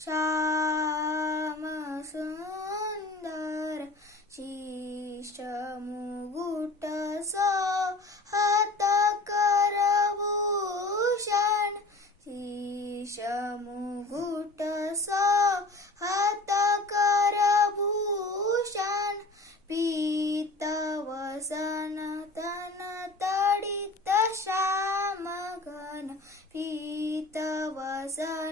श्याम सुंदर शीश मुकुट हात करभूषण शीश मुकुट हात करभूषण पीत वसन तन तडित श्याम घन पीत वसन